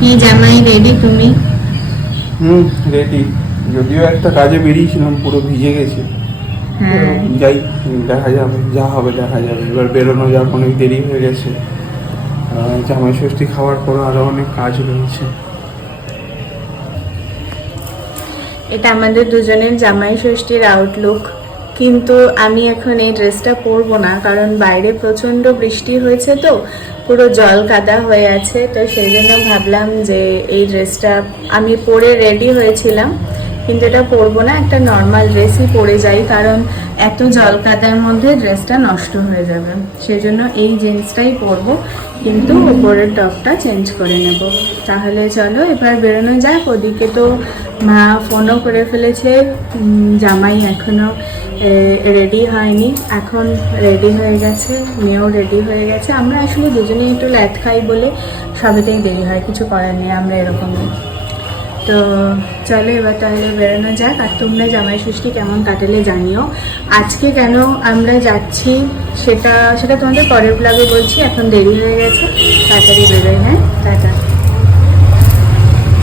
কি জামাই রেডি তুমি? রেডি। যদিও একটা কাজে বেরিয়েছিলাম, পুরো ভিজে গেছি। হ্যাঁ, যাই, দেখা যাবে, যা হবে দেখা যাবে। এবার বেরোনো যাক, অনেক দেরি হয়ে গেছে। জামাই ষষ্ঠী খাওয়ার পর আরও অনেক কাজ রয়েছে। এটা আমাদের দুজনের জামাই ষষ্ঠীর আউটলুক। কিন্তু আমি এখন এই ড্রেসটা পরবো না, কারণ বাইরে প্রচণ্ড বৃষ্টি হয়েছে, তো পুরো জল কাদা হয়ে আছে। তো সেই জন্য ভাবলাম যে এই ড্রেসটা আমি পরে রেডি হয়েছিলাম, কিন্তু এটা পরবো না, একটা নর্মাল ড্রেসই পরে যাই, কারণ এত জল কাদার মধ্যে ড্রেসটা নষ্ট হয়ে যাবে। সেই জন্য এই জিন্সটাই পরবো, কিন্তু উপরের টপটা চেঞ্জ করে নেব। তাহলে চলো এবার বেরোনো যাক। ওদিকে তো মা ফোনও করে ফেলেছে, জামাই এখনো রেডি হয়নি, এখন রেডি হয়ে গেছে, মেয়েও রেডি হয়ে গেছে। আমরা আসলে দুজনেই একটু ল্যাট খাই বলে সবেতেই দেরি হয়, কিছু করার নেই, আমরা এরকমই। তো চলো এবার তাহলে বেরোনো যাক। আর তোমরা জামাই ষষ্ঠী কেমন কাটালে জানিও। আজকে কেন আমরা যাচ্ছি সেটা তোমাদের পরের ব্লগে বলছি, এখন দেরি হয়ে গেছে, তাড়াতাড়ি বেরোই। হ্যাঁ, টাটা।